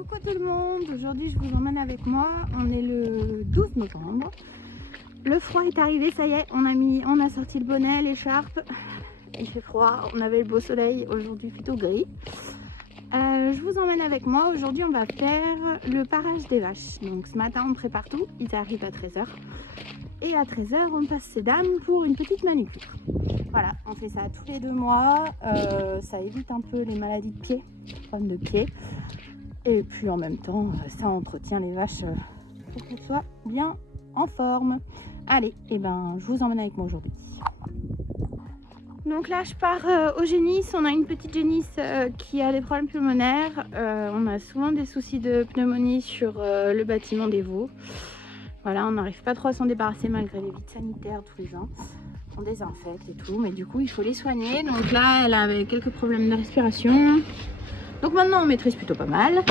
Coucou tout le monde, aujourd'hui je vous emmène avec moi, on est le 12 novembre. Le froid est arrivé, ça y est, on a sorti le bonnet, l'écharpe. Il fait froid, on avait le beau soleil, aujourd'hui plutôt gris. Je vous emmène avec moi, aujourd'hui on va faire le parage des vaches. Donc ce matin on prépare tout, ils arrivent à 13 h. Et à 13 h on passe ces dames pour une petite manucure. Voilà, on fait ça tous les 2 mois, ça évite un peu les maladies de pied, les problèmes de pied. Et puis en même temps, ça entretient les vaches pour qu'elles soient bien en forme. Allez, et ben, je vous emmène avec moi aujourd'hui. Donc là, je pars au génisse. On a une petite génisse qui a des problèmes pulmonaires. On a souvent des soucis de pneumonie sur le bâtiment des veaux. Voilà, on n'arrive pas trop à s'en débarrasser malgré les vides sanitaires tous les ans. On désinfecte et tout, mais du coup, il faut les soigner. Donc là, elle avait quelques problèmes de respiration. Donc maintenant on maîtrise plutôt pas mal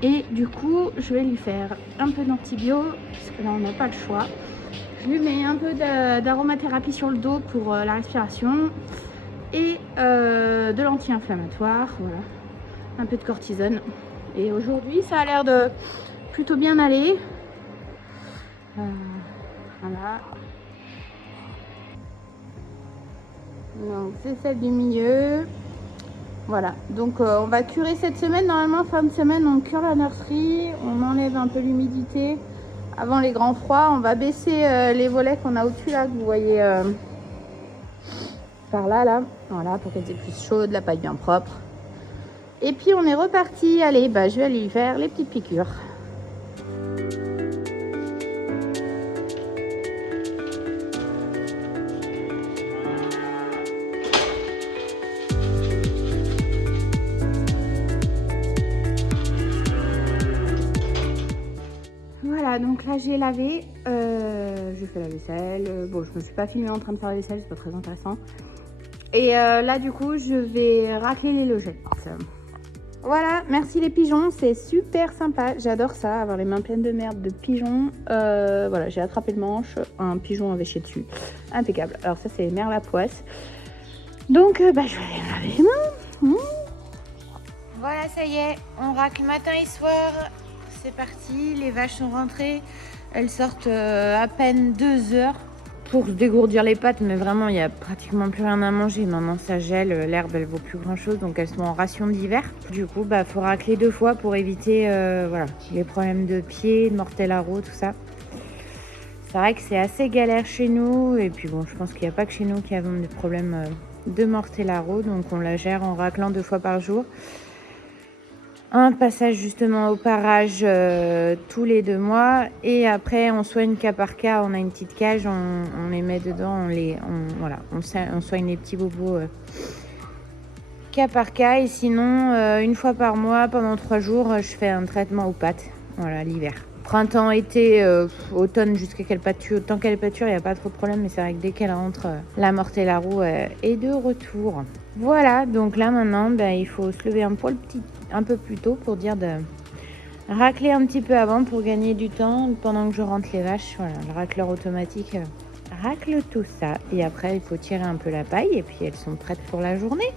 et du coup je vais lui faire un peu d'antibio parce que là on n'a pas le choix. Je lui mets un peu d'aromathérapie sur le dos pour la respiration et de l'anti-inflammatoire, voilà, un peu de cortisone. Et aujourd'hui ça a l'air de plutôt bien aller. Voilà. Donc c'est celle du milieu. Voilà, donc on va curer cette semaine. Normalement, fin de semaine, on cure la nurserie. On enlève un peu l'humidité avant les grands froids. On va baisser les volets qu'on a au-dessus là, que vous voyez par là, là. Voilà, pour qu'elles aient plus chaudes, la paille bien propre. Et puis on est reparti. Allez, bah, je vais aller faire les petites piqûres. Voilà, donc là j'ai lavé, j'ai fait la vaisselle. Bon, je me suis pas filmée en train de faire la vaisselle, c'est pas très intéressant. Et là du coup je vais racler les logettes. Voilà, merci les pigeons, c'est super sympa, j'adore ça, avoir les mains pleines de merde de pigeons. Voilà, j'ai attrapé le manche, un pigeon avait chié dessus, impeccable. Alors ça c'est mère la poisse. Donc bah, je vais aller laver les mains. Voilà, ça y est, on racle matin et soir. C'est parti, les vaches sont rentrées, elles sortent à peine 2 heures pour se dégourdir les pattes, mais vraiment il n'y a pratiquement plus rien à manger. Maintenant ça gèle, l'herbe elle vaut plus grand chose, donc elles sont en ration d'hiver. Du coup bah faut racler 2 fois pour éviter voilà, les problèmes de pied, de mortellaro, tout ça. C'est vrai que c'est assez galère chez nous, et puis bon, je pense qu'il n'y a pas que chez nous qui avons des problèmes de mortellaro, donc on la gère en raclant 2 fois par jour. Un passage justement au parage tous les 2 mois, et après on soigne cas par cas. On a une petite cage, on les met dedans, on soigne les petits bobos cas par cas, et sinon une fois par mois pendant 3 jours je fais un traitement aux pattes, voilà, l'hiver. Printemps, été, automne, jusqu'à qu'elle pâture, tant qu'elle pâture il n'y a pas trop de problème, mais c'est vrai que dès qu'elle rentre, la mortellaro est de retour. Voilà, donc là maintenant il faut se lever un peu plus tôt pour dire de racler un petit peu avant pour gagner du temps pendant que je rentre les vaches. Voilà, le racleur automatique racle tout ça, et après il faut tirer un peu la paille et puis elles sont prêtes pour la journée.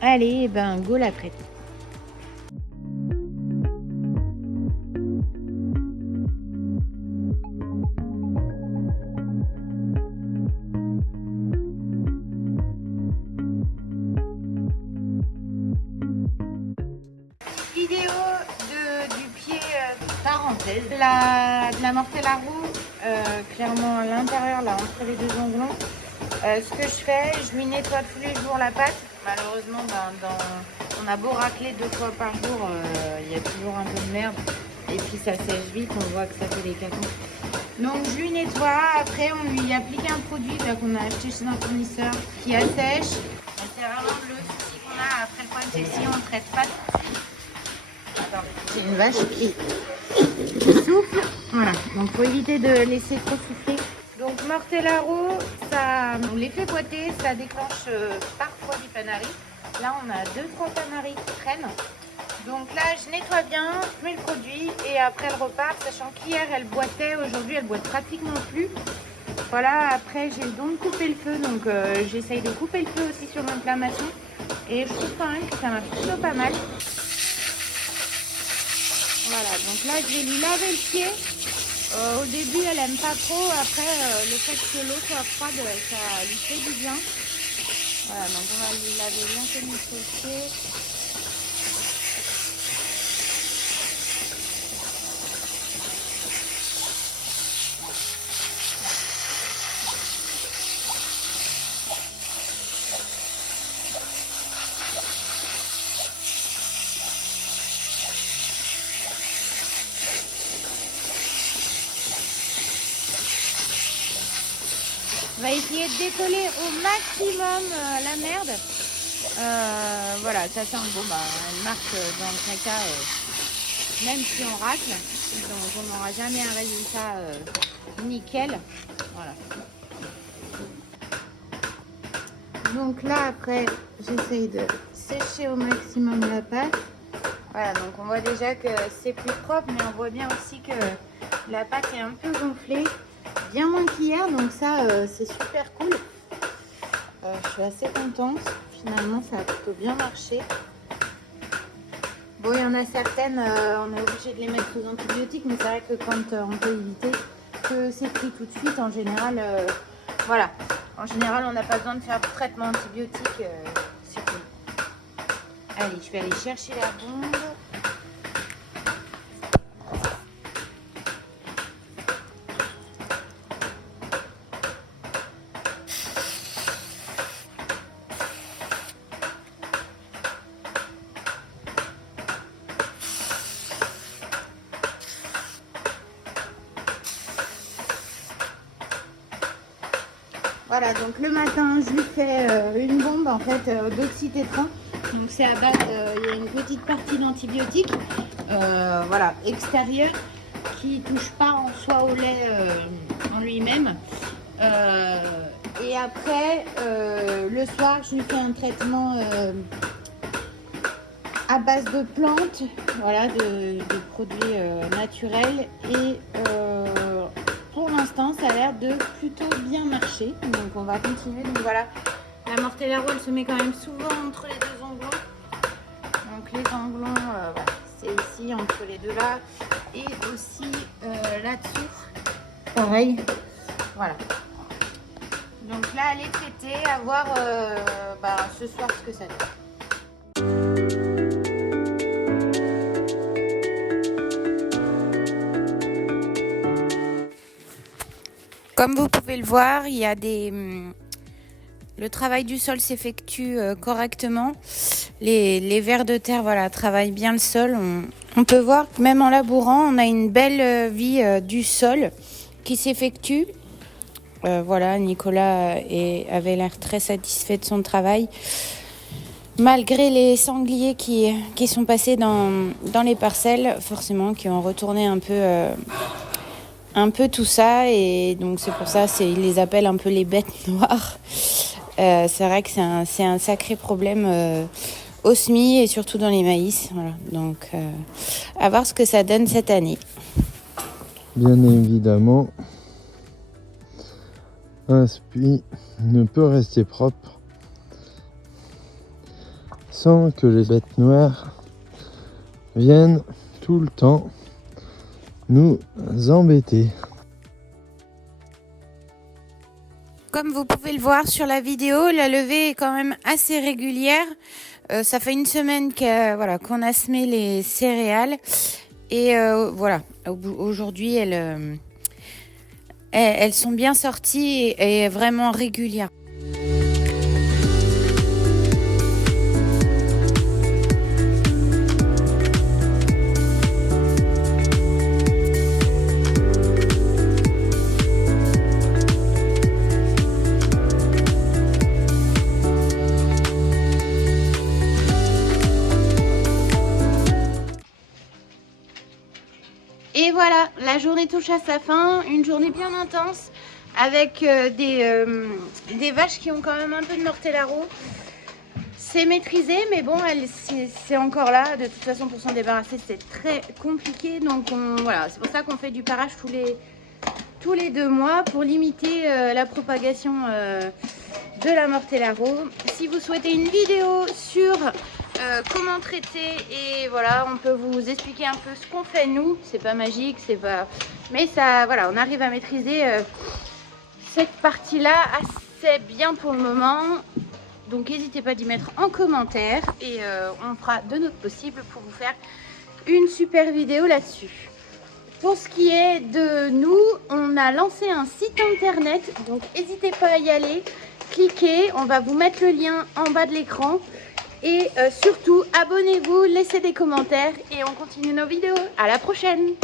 Allez, go la traite. Vidéo du pied, parenthèse, de la mortellaro, clairement à l'intérieur, là, entre les 2 onglons. Ce que je fais, je lui nettoie tous les jours la patte. Malheureusement, on a beau racler 2 fois par jour, il y a toujours un peu de merde. Et puis ça sèche vite, on voit que ça fait des cacons. Donc je lui nettoie, après on lui applique un produit qu'on a acheté chez un fournisseur qui assèche. C'est vraiment le souci qu'on a. Après le problème, c'est que si on ne traite pas tout de suite. Attends, c'est une vache qui souffle. Voilà, donc faut éviter de laisser trop souffler. Donc mortellaro, on les fait boiter, ça déclenche parfois des panaris. Là on a 2-3 panaris qui traînent. Donc là je nettoie bien, je mets le produit et après elle repart, sachant qu'hier elle boitait, aujourd'hui elle boite pratiquement plus. Voilà, après j'ai le don de couper le feu, donc j'essaye de couper le feu aussi sur l'inflammation. Et je trouve quand même que ça marche plutôt pas mal. Voilà, donc là je vais lui laver le pied. Au début elle aime pas trop, après le fait que l'eau soit froide, ça lui fait du bien. Voilà, donc on va lui laver bien comme il faut le pied. On va essayer de décoller au maximum la merde. Voilà, ça sent bon, bah, elle marche dans le caca, même si on racle. Donc on n'aura jamais un résultat nickel. Voilà. Donc là, après, j'essaye de sécher au maximum la pâte. Voilà, donc on voit déjà que c'est plus propre, mais on voit bien aussi que la pâte est un peu gonflée. Bien moins qu'hier, donc ça c'est super cool. Je suis assez contente. Finalement ça a plutôt bien marché. Bon, il y en a certaines, on est obligé de les mettre sous antibiotiques, mais c'est vrai que quand on peut éviter que c'est pris tout de suite, en général, voilà. En général, on n'a pas besoin de faire de traitement antibiotique, c'est cool. Allez, je vais aller chercher la bombe. Voilà, donc le matin, je lui fais une bombe en fait d'oxytétran. Donc c'est à base, il y a une petite partie d'antibiotiques, voilà, extérieure, qui touche pas en soi au lait en lui-même. Et après, le soir, je lui fais un traitement à base de plantes, voilà, de produits naturels. Et pour l'instant, ça a l'air de plutôt bien marcher. Donc on va continuer. Donc voilà, la Mortellaro, elle se met quand même souvent entre les deux onglons. Donc les onglons, voilà, c'est ici, entre les deux là. Et aussi là-dessous, pareil. Voilà. Donc là, elle est traitée, à voir ce soir ce que ça donne. Comme vous pouvez le voir, il y a le travail du sol s'effectue correctement. Les vers de terre, voilà, travaillent bien le sol. On peut voir que même en labourant, on a une belle vie du sol qui s'effectue. Voilà, Nicolas avait l'air très satisfait de son travail. Malgré les sangliers qui sont passés dans les parcelles, forcément, qui ont retourné un peu tout ça, et donc c'est pour ça ils les appellent un peu les bêtes noires. C'est vrai que c'est un sacré problème au semis et surtout dans les maïs. Voilà. Donc à voir ce que ça donne cette année. Bien évidemment, un puits ne peut rester propre sans que les bêtes noires viennent tout le temps nous embêter. Comme vous pouvez le voir sur la vidéo, la levée est quand même assez régulière. Ça fait une semaine qu'on a semé les céréales. Et voilà, aujourd'hui, elles sont bien sorties et vraiment régulières. Et voilà, la journée touche à sa fin, une journée bien intense avec des vaches qui ont quand même un peu de Mortellaro. C'est maîtrisé, mais bon, c'est encore là. De toute façon, pour s'en débarrasser, c'est très compliqué. Donc voilà, c'est pour ça qu'on fait du parage tous les 2 mois pour limiter la propagation de la Mortellaro. Si vous souhaitez une vidéo sur comment traiter, et voilà, on peut vous expliquer un peu ce qu'on fait nous. C'est pas magique, c'est pas... Mais ça, voilà, on arrive à maîtriser cette partie-là assez bien pour le moment. Donc n'hésitez pas d'y mettre en commentaire et on fera de notre possible pour vous faire une super vidéo là-dessus. Pour ce qui est de nous, on a lancé un site internet, donc n'hésitez pas à y aller, cliquez, on va vous mettre le lien en bas de l'écran et surtout abonnez-vous, laissez des commentaires et on continue nos vidéos. À la prochaine!